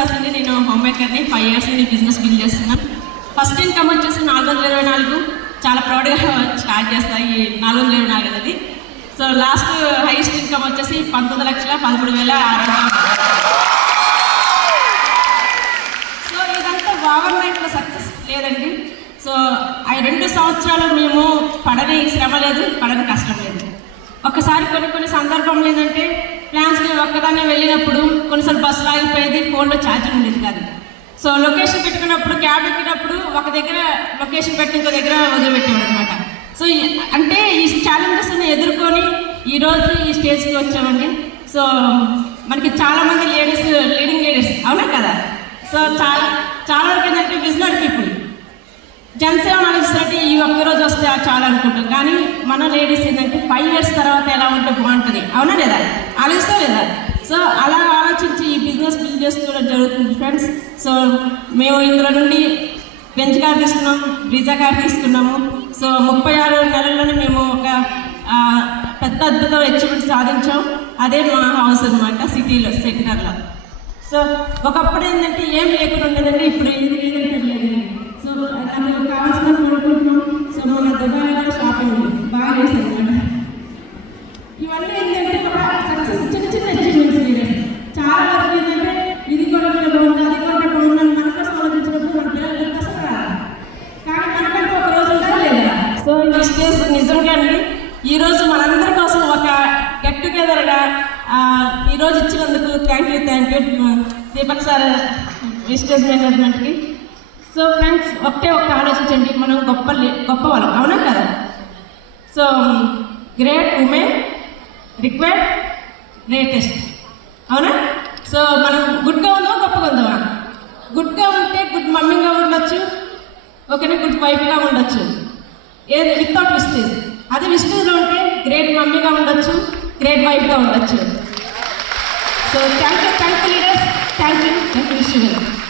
దాస్ అండి. నేను home మేకర్ని. 5 years నుండి బిజినెస్ బిల్డ్ చేస్తున్నాను. ఫస్ట్ ఇన్కమ్ వచ్చేసి 424. చాలా ప్రౌడ్గా స్టార్ట్ చేస్తాయి ఈ 424 అనేది. సో లాస్ట్ హైయెస్ట్ ఇన్కమ్ వచ్చేసి 19,13,600. సో ఇదంతా ఓవర్ నైట్లో సక్సెస్ లేదండి. సో ఆ 2 సంవత్సరాలు మేము పడని శ్రమ లేదు, పడని కష్టం లేదు. ఒకసారి కొన్ని సందర్భంలో ఏంటంటే ప్లాన్స్కి ఒక్కదాన్ని వెళ్ళినప్పుడు కొన్నిసార్లు బస్సులు ఆగిపోయేది, ఫోన్లో ఛార్జింగ్ ఉండేది కాదు. సో లొకేషన్ పెట్టుకున్నప్పుడు క్యాబ్ ఎక్కినప్పుడు ఒక దగ్గర లొకేషన్ పెట్టి ఇంకో దగ్గర వదిలిపెట్టేవాడు అనమాట. సో అంటే ఈ ఛాలెంజెస్ని ఎదుర్కొని ఈరోజు ఈ స్టేజ్కి వచ్చామండి. సో మనకి చాలామంది లీడింగ్ లీడర్స్ అవునా కదా. సో చాలా వరకు ఏంటంటే విజనరీ పీపుల్ జనసేవ ఆలోచిస్తే ఈ ఒక్కరోజు వస్తే చాలా అనుకుంటాం. కానీ మన లేడీస్ ఏంటంటే 5 years తర్వాత ఎలా ఉంటే బాగుంటుంది, అవునా లేదా, ఆలోచిస్తా లేదా. సో అలా ఆలోచించి ఈ బిజినెస్ బిల్డ్ చేసుకోవడం జరుగుతుంది ఫ్రెండ్స్. సో మేము ఇందులో నుండి బెంచ్ కార్ తీసుకున్నాం, బ్రీజా కార్ తీసుకున్నాము. సో 36 నెలల్లోనే మేము ఒక పెద్ద అద్భుతం అచీవ్మెంట్ సాధించాం. అదే మా హౌస్ అనమాట, సిటీలో సెంటర్లో. సో ఒకప్పుడు ఏంటంటే ఏం లేకుండా ఉండేదండి, ఇప్పుడు ఏదంటే లేదు. సో నాకు కావాల్సిన కొనుక్కుంటున్నాం. సో మన దుబాయ్లో షాపింగ్ బాగా చేశాను అనమాట. ఇవన్నీ ఏంటంటే సక్సెస్ చిన్న అచీవ్మెంట్స్ లీడర్స్. చాలా వరకు ఏంటంటే ఇది కూడా బాగుంది, అది కూడా బాగుందని మన కోసం ఆలోచించినప్పుడు మన పిల్లలు కోసం రాదు. కానీ మనకంటే ఒక రోజు ఉంటారా లేదా. సో ఈ స్టేజ్ నిజంగా అండి ఈరోజు మనందరి కోసం ఒక గెట్ టుగెదర్గా ఈరోజు ఇచ్చినందుకు థ్యాంక్ యూ దీపక్ సార్, విస్టేజ్ మేనేజ్మెంట్కి. సో ఫ్రెండ్స్ ఒక్క ఆలోచించండి, మనం గొప్ప వాళ్ళం, అవునా కదా. So great women required greatest, అవునా. సో మనం గుడ్గా ఉందామా గొప్పగా ఉందామా. గుడ్గా ఉంటే గుడ్ మమ్మీగా ఉండొచ్చు, ఓకేనా, గుడ్ వైఫ్గా ఉండొచ్చు, ఏది వితౌట్ విస్టేజ్. అదే విస్టేజ్లో ఉంటే గ్రేట్ మమ్మీగా ఉండొచ్చు, గ్రేట్ వైఫ్గా ఉండొచ్చు. So thank you leaders, thank you wish you well.